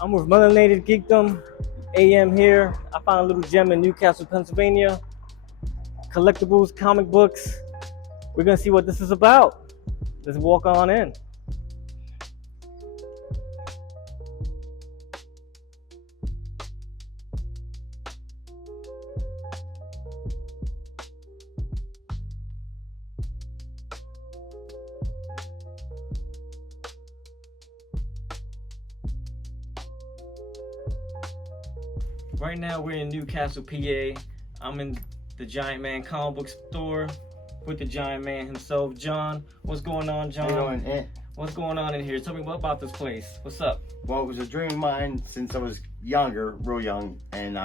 I'm with Melanated Geekdom, AM here. I found a little gem in Newcastle, Pennsylvania. Collectibles, comic books. We're gonna see what this is about. Let's walk on in. Right now we're in Newcastle, PA. I'm in the Giant Man comic book store with the Giant Man himself, John. What's going on, John? How you doing? What's going on in here? Tell me what about this place. What's up? Well, it was a dream of mine since I was younger, real young, and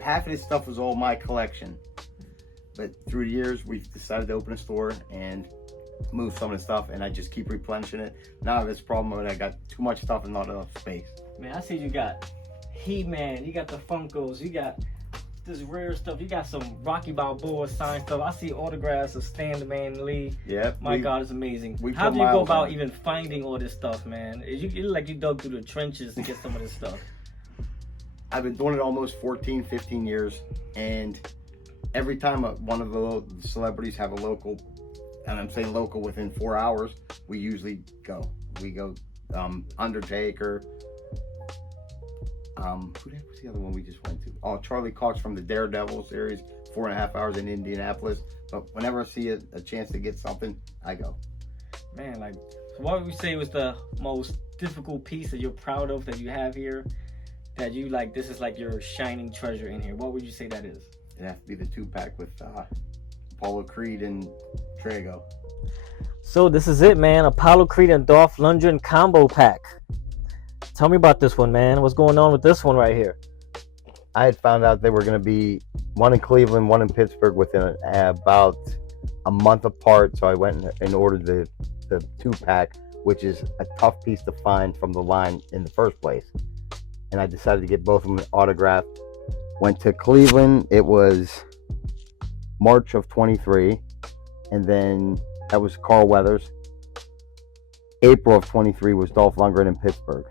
half of this stuff was all my collection. But through the years, we've decided to open a store and move some of the stuff, and I just keep replenishing it. Now I have this problem where I got too much stuff and not enough space. Man, I see you got He-Man, you got the Funkos, you got this rare stuff, you got some Rocky Balboa signed stuff. I see autographs of Stan the Man Lee. Yeah. My God, it's amazing. How do you go about even finding all this stuff, man? You look like you dug through the trenches to get some of this stuff. I've been doing it almost 14, 15 years, and every time one of the celebrities have a local, and I'm saying local within 4 hours, we usually go. We go Undertaker. Who was the other one we just went to? Oh, Charlie Cox from the Daredevil series, 4.5 hours in Indianapolis. But whenever I see a chance to get something, I go. Man, like, so what would you say was the most difficult piece that you're proud of that you have here? That you like, this is like your shining treasure in here. What would you say that is? It has to be the 2-pack with Apollo Creed and Trago. So this is it, man. Apollo Creed and Dolph Lundgren combo pack. Tell me about this one, man. What's going on with this one right here? I had found out they were going to be one in Cleveland, one in Pittsburgh within about a month apart. So I went and ordered the 2-pack, which is a tough piece to find from the line in the first place. And I decided to get both of them autographed. Went to Cleveland. It was March of 23. And then that was Carl Weathers. April of 23 was Dolph Lundgren in Pittsburgh.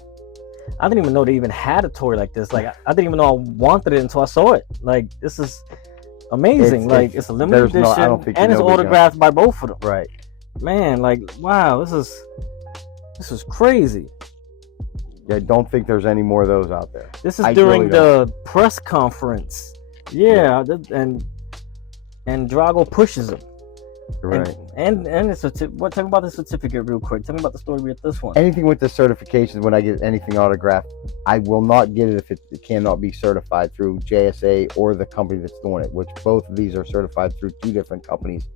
I didn't even know they even had a toy like this. Like, I didn't even know I wanted it until I saw it. Like, this is amazing. It's a limited edition, and it's autographed by both of them. Right. Man, like, wow, this is crazy. Yeah, I don't think there's any more of those out there. This is during the press conference. Yeah. And Drago pushes him. Right. And it's tell me about the certificate real quick. Tell me about the story with this one. Anything with the certifications, when I get anything autographed, I will not get it if it cannot be certified through JSA or the company that's doing it, which both of these are certified through 2 different companies,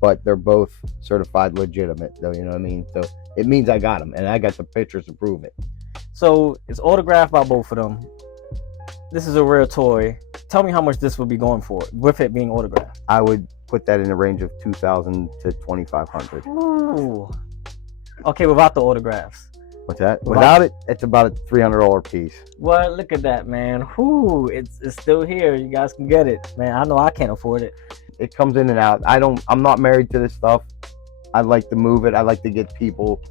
but they're both certified legitimate, though, you know what I mean? So it means I got them, and I got the pictures to prove it. So it's autographed by both of them. This is a rare toy. Tell me how much this would be going for with it being autographed. I would put that in the range of $2,000 to $2,500. Ooh. Okay, without the autographs. What's that? Without it, it's about a $300 piece. Well, look at that, man. Whoo, it's still here. You guys can get it, man. I know I can't afford it. It comes in and out. I'm not married to this stuff. I like to move it. I like to get people,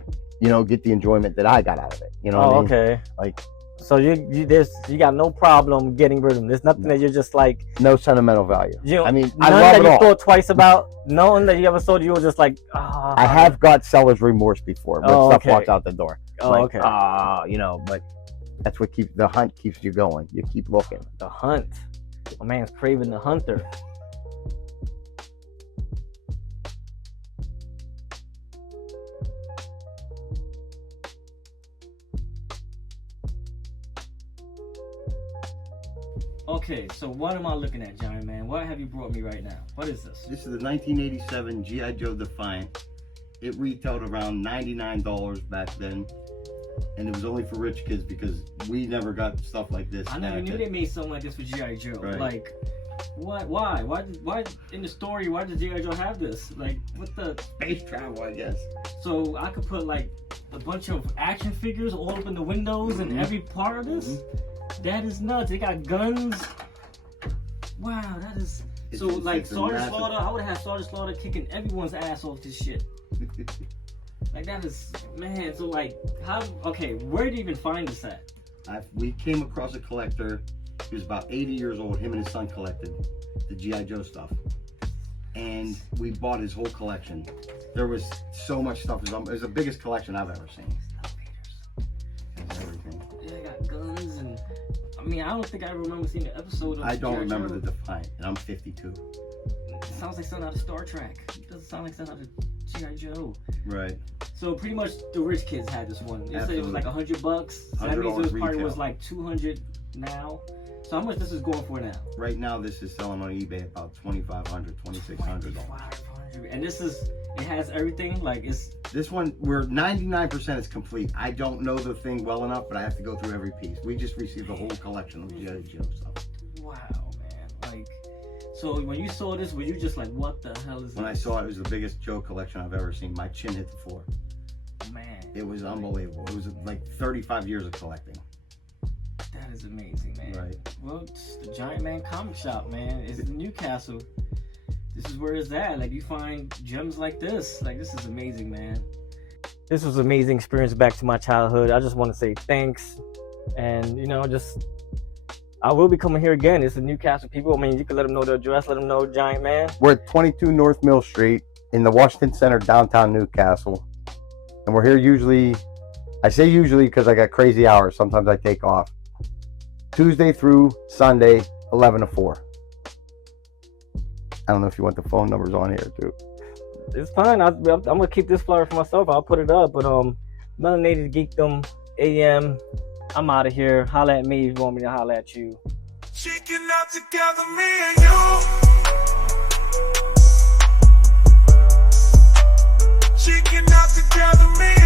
get the enjoyment that I got out of it. You know what I mean? Okay. Like, so you got no problem getting rid of them. There's nothing that you're just like, no sentimental value. I love that you thought twice about. Nothing that you ever sold. You were just like, I have got seller's remorse before when stuff walks out the door. Okay. But that's what keeps the hunt keeps you going. You keep looking. The hunt. My man's craving the hunter. Okay, so what am I looking at, Giant Man? What have you brought me right now? What is this? This is the 1987 G.I. Joe Defiant. It retailed around $99 back then, and it was only for rich kids because we never got stuff like this. I never knew they made something like this for G.I. Joe. Right. Like, what? Why? Why in the story? Why does G.I. Joe have this? Like, what the Space travel, I guess. So I could put like a bunch of action figures all up in the windows and every part of this. That is nuts. They got guns. Wow, that is so like Sergeant Slaughter. I would have had Sergeant Slaughter kicking everyone's ass off this shit. Like, that is, man. So like, how? Okay, where do you even find this at? We came across a collector. He was about 80 years old. Him and his son collected the G.I. Joe stuff. And we bought his whole collection. There was so much stuff. It was the biggest collection I've ever seen. Everything. Yeah, I got guns and I mean, I don't think I ever remember seeing an episode of I don't G.I. remember Joe. the Defiant, and I'm 52. It sounds like something out of Star Trek. It doesn't sound like something out of G.I. Joe. Right. So pretty much the rich kids had this one. They said it was like $100. So that $100 means it was probably retail. was like 200 now. So how much this is going for now? Right now, this is selling on eBay about $2,500, $2,600. $2,500. And this is, it has everything. Like it's. This one, we're 99% is complete. I don't know the thing well enough, but I have to go through every piece. We just received a whole collection of G.I. Joe stuff. Wow, man. Like, so when you saw this, were you just like, what the hell is this? When I saw it, it was the biggest Joe collection I've ever seen. My chin hit the floor. Man. It was unbelievable. It was like 35 years of collecting. That is amazing, man. Right. Well, it's the Giant Man comic shop, man. It's in Newcastle. This is where it's at. Like, you find gems like this. Like, this is amazing, man. This was an amazing experience back to my childhood. I just want to say thanks. And, you know, I will be coming here again. It's the Newcastle people. I mean, you can let them know the address. Let them know Giant Man. We're at 22 North Mill Street in the Washington Center, downtown Newcastle. And we're here usually, I say usually because I got crazy hours. Sometimes I take off. Tuesday through Sunday, 11 to 4. I don't know if you want the phone numbers on here too. It's fine. I'm gonna keep this flyer for myself. I'll put it up. But melanated geekdom AM. I'm out of here. Holla at me if you want me to holla at you. Chicken out together, me and you. Chicken out together, me